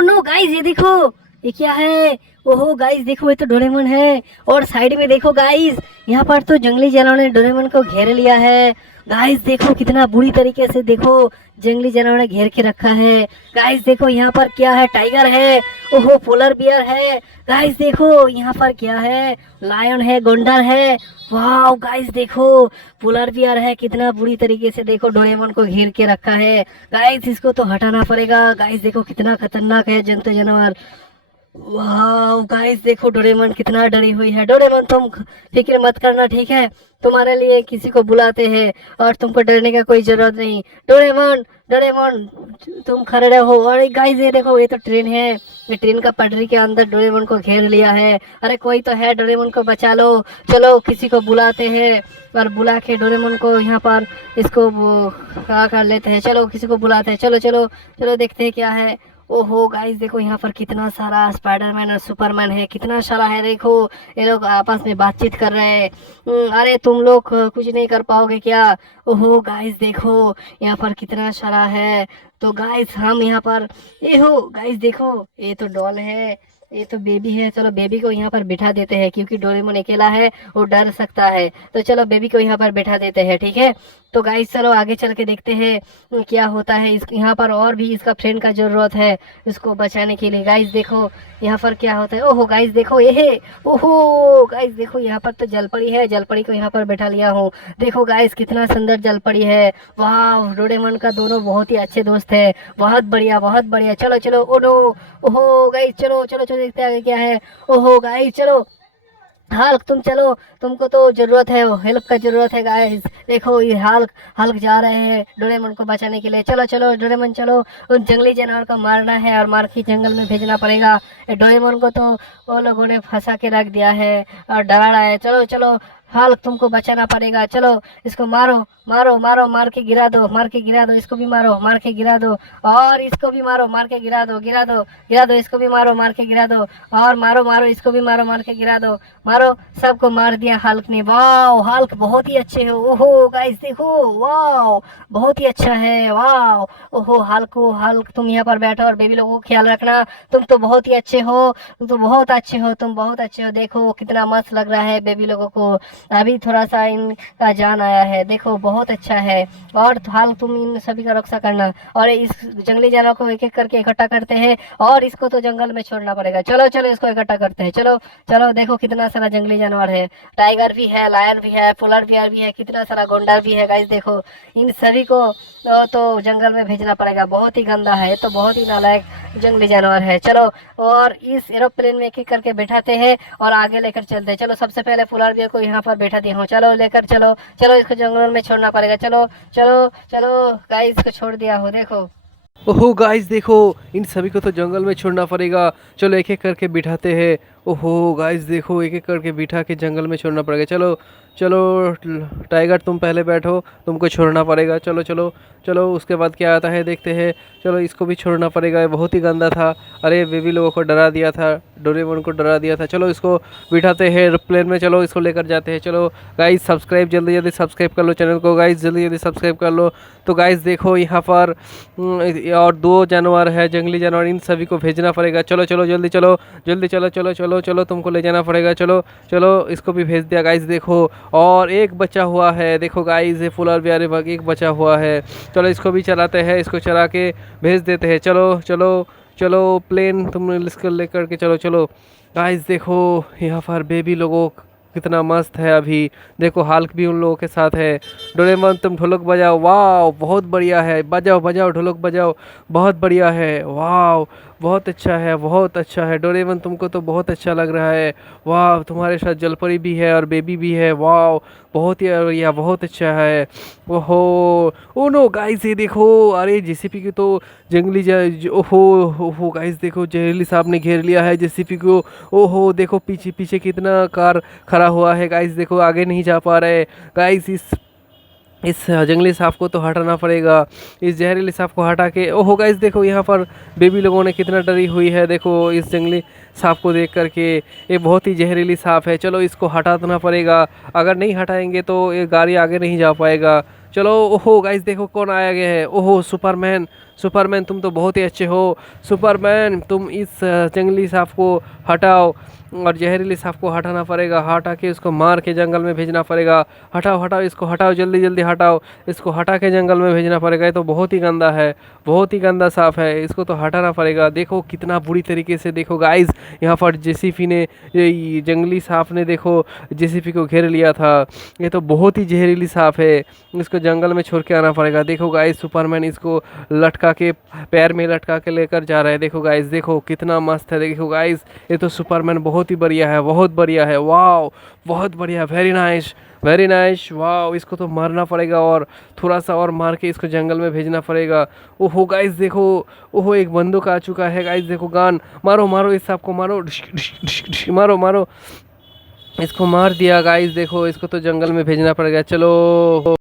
Oh no guys, ये देखो, ये क्या है? ओहो गाइस देखो, ये तो डोरेमोन है। और साइड में देखो गाइस, यहाँ पर तो जंगली जानवर ने डोरेमोन को घेर लिया है। गाइस देखो कितना बुरी तरीके से, देखो जंगली जानवर ने घेर के रखा है। गाइस देखो यहाँ पर क्या है, टाइगर है, ओहो पोलर बियर है। गाइस देखो यहाँ पर क्या है, लायन है, गोंडर है। वाह गाइस देखो, पोलर बियर है, कितना बुरी तरीके से देखो डोरेमोन को घेर के रखा है। गाइस इसको तो हटाना पड़ेगा। गाइस देखो कितना खतरनाक है जंतु जानवर। वाह गाइस देखो, डोरेमोन कितना डरी हुई है। डोरेमोन तुम फिक्र मत करना, ठीक है? तुम्हारे लिए किसी को बुलाते हैं और तुमको डरने का कोई जरूरत नहीं। डोरेमोन, डोरेमोन तुम खड़े रहो। और गाइस ये देखो, ये तो ट्रेन है, ये ट्रेन का पटरी के अंदर डोरेमोन को घेर लिया है। अरे कोई तो है, डोरेमोन को बचा लो। चलो किसी को बुलाते हैं और बुला के डोरेमोन को यहाँ पर इसको क्या कर लेते हैं। चलो किसी को बुलाते हैं, चलो चलो चलो देखते हैं क्या है। ओहो गाइस देखो, यहाँ पर कितना सारा स्पाइडरमैन और सुपरमैन है, कितना सारा है। देखो ये लोग आपस में बातचीत कर रहे हैं। अरे तुम लोग कुछ नहीं कर पाओगे क्या? ओहो गाइस देखो, यहाँ पर कितना सारा है। तो गाइस हम यहाँ पर, ये हो गाइस देखो, ये तो डॉल है, ये तो बेबी है। चलो बेबी को यहाँ पर बिठा देते हैं, क्योंकि डोरेमोन अकेला है, वो डर सकता है। तो चलो बेबी को यहाँ पर बिठा देते हैं, ठीक है? तो गाइस चलो आगे चल के देखते हैं क्या होता है। इस यहाँ पर और भी इसका फ्रेंड का जरूरत है इसको बचाने के लिए। गाइस देखो यहाँ पर क्या होता है। ओहो गाइस देखो, ये है। ओहो गाइस देखो, यहाँ पर तो जलपरी है, जलपरी को यहाँ पर बैठा लिया हूँ। देखो गाइस कितना सुंदर जलपरी है। वाह डोरेमोन का दोनों बहुत ही अच्छे दोस्त है। बहुत बढ़िया, बहुत बढ़िया। चलो चलो, ओ नो, ओहो गाइस चलो चलो चलो देखते हैं आगे क्या है। ओहो गाइस चलो, हल्क तुम चलो, तुमको तो जरूरत है, हेल्प का जरूरत है गाइस। देखो ये हल्क, हल्क जा रहे हैं डोरेमोन को बचाने के लिए। चलो चलो डोरेमोन चलो, उन जंगली जानवर को मारना है और मार के जंगल में भेजना पड़ेगा। ये डोरेमोन को तो वो लोगों ने फंसा के रख दिया है और डरा रहा है। चलो चलो हल्क, तुमको बचाना पड़ेगा। चलो इसको मारो, मारो मारो, मार के गिरा दो, मार के गिरा दो, इसको भी मारो, मार के गिरा दो, और इसको भी मारो, मार के गिरा दो, गिरा दो, गिरा दो, इसको भी मारो, मार के गिरा दो, और मारो मारो, इसको भी मारो, मार के गिरा दो, मारो। सबको मार दिया हल्क ने। वाह हल्क बहुत ही अच्छे हो। ओहो गाइस देखो, वाह बहुत ही अच्छा है। वाह ओहो हल्क हो, हल्क तुम यहाँ पर बैठो और बेबी लोगों को ख्याल रखना। तुम तो बहुत ही अच्छे हो, तुम तो बहुत अच्छे हो, तुम बहुत अच्छे हो। देखो कितना मस्त लग रहा है बेबी लोगों को। अभी थोड़ा सा इनका जान आया है, देखो बहुत अच्छा है। और हाल तुम इन सभी का रक्षा करना, और इस जंगली जानवर को एक एक करके इकट्ठा करते हैं और इसको तो जंगल में छोड़ना पड़ेगा। चलो चलो इसको इकट्ठा करते हैं, चलो चलो। देखो कितना सारा जंगली जानवर है, टाइगर भी है, लायन भी है, पोलर बियर भी है, कितना सारा गोंडा भी है। गाइस देखो इन सभी को तो जंगल में भेजना पड़ेगा। बहुत ही गंदा है, तो बहुत ही नालायक जंगली जानवर है। चलो और इस एरोप्लेन में एक एक करके बैठाते हैं और आगे लेकर चलते हैं। चलो सबसे पहले पोलर बियर को यहाँ पर बैठा दिया हूँ, चलो लेकर चलो। चलो इसको जंगल में छोड़ना पड़ेगा। चलो चलो चलो गाइस, इसको छोड़ दिया हो, देखो। ओहो गाइस देखो, इन सभी को तो जंगल में छोड़ना पड़ेगा। चलो एक एक करके बिठाते हैं। ओहो गाइस देखो, एक एक करके बिठा के जंगल में छोड़ना पड़ेगा। चलो चलो टाइगर तुम पहले बैठो, तुमको छोड़ना पड़ेगा। चलो चलो चलो, उसके बाद क्या आता है देखते हैं। चलो इसको भी छोड़ना पड़ेगा, ये बहुत ही गंदा था। अरे बेबी लोगों को डरा दिया था, डोरेमोन को डरा दिया था। चलो इसको बिठाते हैं एरोप्लेन में, चलो इसको लेकर जाते हैं। चलो गाइस सब्सक्राइब, जल्दी जल्दी सब्सक्राइब कर लो चैनल को गाइस, जल्दी जल्दी सब्सक्राइब कर लो। तो गाइस देखो यहाँ पर और दो जानवर है, जंगली जानवर, इन सभी को भेजना पड़ेगा। चलो चलो जल्दी चलो, जल्दी चलो चलो चलो चलो, तुमको ले जाना पड़ेगा। चलो चलो इसको भी भेज दिया गाइस देखो। और एक बचा हुआ है, देखो गाइस ये पोलर बियर एक बचा हुआ है। चलो इसको भी चलाते हैं, इसको चला के भेज देते हैं। चलो चलो चलो प्लेन तुम इसको लेकर के चलो चलो। गाइस देखो यहाँ पर बेबी लोगों कितना मस्त है। अभी देखो हल्क भी उन लोगों के साथ है। डोरेमोन तुम ढोलक बजाओ, वाह बहुत बढ़िया है, बजाओ बजाओ ढोलक बजाओ, बहुत बढ़िया है। वाह बहुत अच्छा है, बहुत अच्छा है। डोरेमोन तुमको तो बहुत अच्छा लग रहा है। वाह तुम्हारे साथ जलपरी भी है और बेबी भी है। वाह बहुत ही बढ़िया, बहुत अच्छा है। ओहो ओ नो गाइस ये देखो, अरे जेसीपी की तो ओहो ओहो गाइस देखो, जहरीली सांप ने घेर लिया है जेसीपी को। ओहो देखो पीछे पीछे कितना कार खड़ा हुआ है। गाइस देखो आगे नहीं जा पा रहे। गाइस इस जंगली सांप को तो हटाना पड़ेगा, इस जहरीले सांप को हटा के। ओहो गाइस देखो यहाँ पर बेबी लोगों ने कितना डरी हुई है, देखो इस जंगली सांप को देख करके। ये बहुत ही जहरीली सांप है, चलो इसको हटाना पड़ेगा। अगर नहीं हटाएंगे तो ये गाड़ी आगे नहीं जा पाएगा। चलो ओहो गाइस देखो कौन आया गया है। ओहो सुपरमैन, सुपरमैन तुम तो बहुत ही अच्छे हो। सुपरमैन तुम इस जंगली सांप को हटाओ और जहरीली सांप को हटाना पड़ेगा, हटा के इसको मार के जंगल में भेजना पड़ेगा। हटाओ हटाओ इसको, हटाओ जल्दी जल्दी हटाओ, इसको हटा के जंगल में भेजना पड़ेगा। ये तो बहुत ही गंदा है, बहुत ही गंदा सांप है, इसको तो हटाना पड़ेगा। देखो कितना बुरी तरीके से, देखो गाइस यहाँ पर जेसीपी ने, ये जंगली सांप ने देखो जेसीपी को घेर लिया था। ये तो बहुत ही जहरीली सांप है, इसको जंगल में छोड़ के आना पड़ेगा। देखो गाइस सुपरमैन इसको लटका के, पैर में लटका के लेकर जा रहा है। देखो गाइस देखो कितना मस्त है। देखो गाइस ये तो सुपरमैन बहुत ही बढ़िया है, बहुत बढ़िया है। वाह बहुत बढ़िया, वेरी नाइस वेरी नाइस। वाह इसको तो मारना पड़ेगा और थोड़ा सा और मार के इसको जंगल में भेजना पड़ेगा। ओहो गाइस देखो, ओहो एक बंदूक आ चुका है गाइस। देखो गन, मारो मारो इस सांप को, मारो मारो मारो, इसको मार दिया गाइस। देखो इसको तो जंगल में भेजना पड़ेगा। चलो